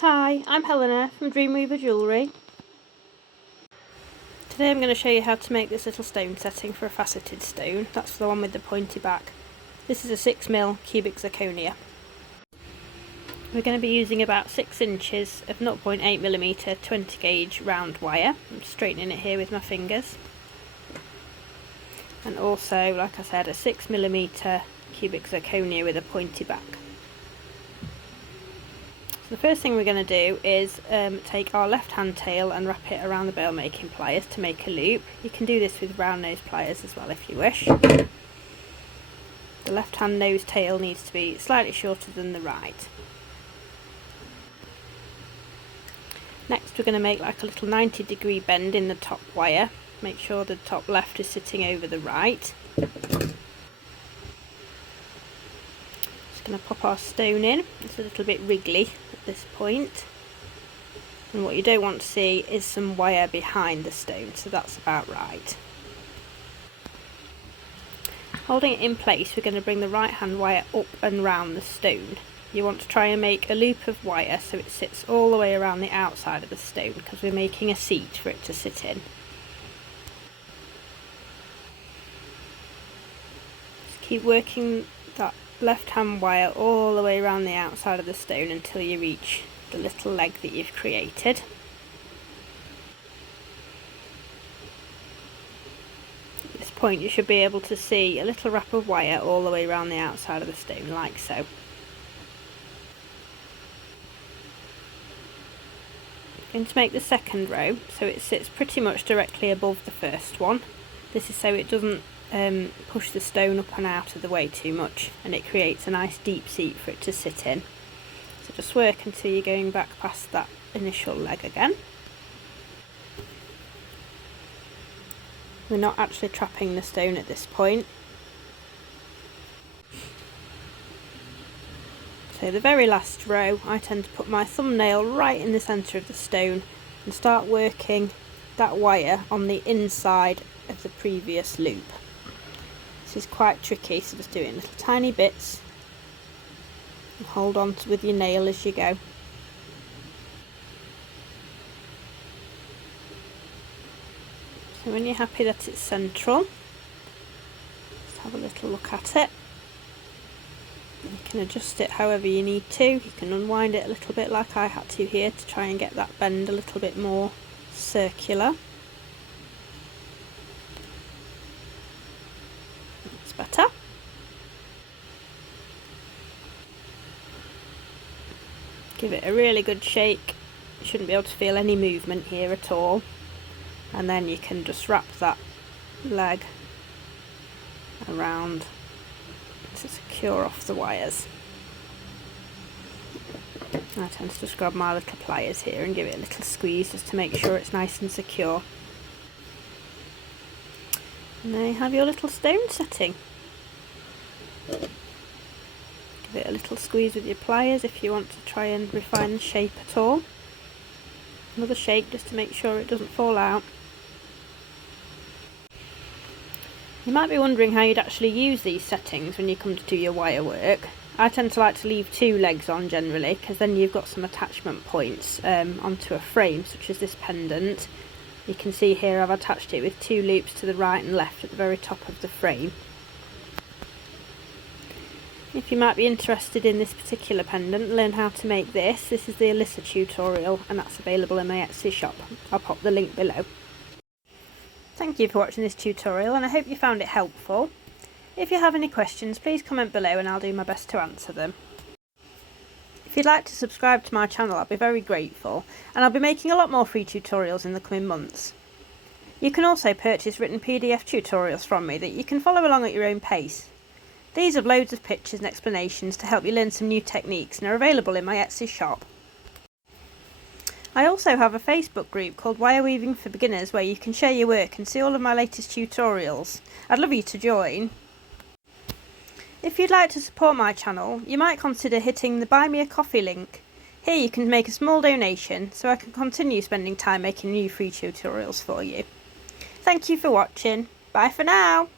Hi, I'm Helena from Dream Weaver Jewellery. Today I'm going to show you how to make this little stone setting for a faceted stone. That's the one with the pointy back. This is a 6mm cubic zirconia. We're going to be using about 6 inches of 0.8mm 20 gauge round wire. I'm straightening it here with my fingers. And also, like I said, a 6mm cubic zirconia with a pointy back. The first thing we're going to do is take our left hand tail and wrap it around the bail making pliers to make a loop. You can do this with round nose pliers as well if you wish. The left hand nose tail needs to be slightly shorter than the right. Next we're going to make like a little 90-degree bend in the top wire. Make sure the top left is sitting over the right. Just going to pop our stone in. It's a little bit wriggly at this point, and what you don't want to see is some wire behind the stone, so that's about right. Holding it in place, we're going to bring the right hand wire up and round the stone. You want to try and make a loop of wire so it sits all the way around the outside of the stone, because we're making a seat for it to sit in. Just keep working that left hand wire all the way around the outside of the stone until you reach the little leg that you've created. At this point you should be able to see a little wrap of wire all the way around the outside of the stone, like so. I'm going to make the second row so it sits pretty much directly above the first one. This is so it doesn't push the stone up and out of the way too much, and it creates a nice deep seat for it to sit in. So just work until you're going back past that initial leg again. We're not actually trapping the stone at this point. So the very last row, I tend to put my thumbnail right in the centre of the stone and start working that wire on the inside of the previous loop. This is quite tricky, so just do it in little tiny bits and hold on with your nail as you go. So when you're happy that it's central, just have a little look at it. You can adjust it however you need to. You can unwind it a little bit like I had to here to try and get that bend a little bit more circular. That's better. Give it a really good shake. You shouldn't be able to feel any movement here at all. And then you can just wrap that leg around to secure off the wires. I tend to just grab my little pliers here and give it a little squeeze just to make sure it's nice and secure. And there you have your little stone setting. Give it a little squeeze with your pliers if you want to try and refine the shape at all. Another shake just to make sure it doesn't fall out. You might be wondering how you'd actually use these settings when you come to do your wire work. I tend to like to leave 2 legs on generally, because then you've got some attachment points onto a frame, such as this pendant. You can see here I've attached it with 2 loops to the right and left at the very top of the frame. If you might be interested in this particular pendant, learn how to make this. This is the Alyssa tutorial, and that's available in my Etsy shop. I'll pop the link below. Thank you for watching this tutorial, and I hope you found it helpful. If you have any questions, please comment below and I'll do my best to answer them. If you'd like to subscribe to my channel, I'd be very grateful, and I'll be making a lot more free tutorials in the coming months. You can also purchase written PDF tutorials from me that you can follow along at your own pace. These have loads of pictures and explanations to help you learn some new techniques, and are available in my Etsy shop. I also have a Facebook group called Wire Weaving for Beginners, where you can share your work and see all of my latest tutorials. I'd love you to join. If you'd like to support my channel, you might consider hitting the Buy Me a Coffee link. Here you can make a small donation so I can continue spending time making new free tutorials for you. Thank you for watching. Bye for now.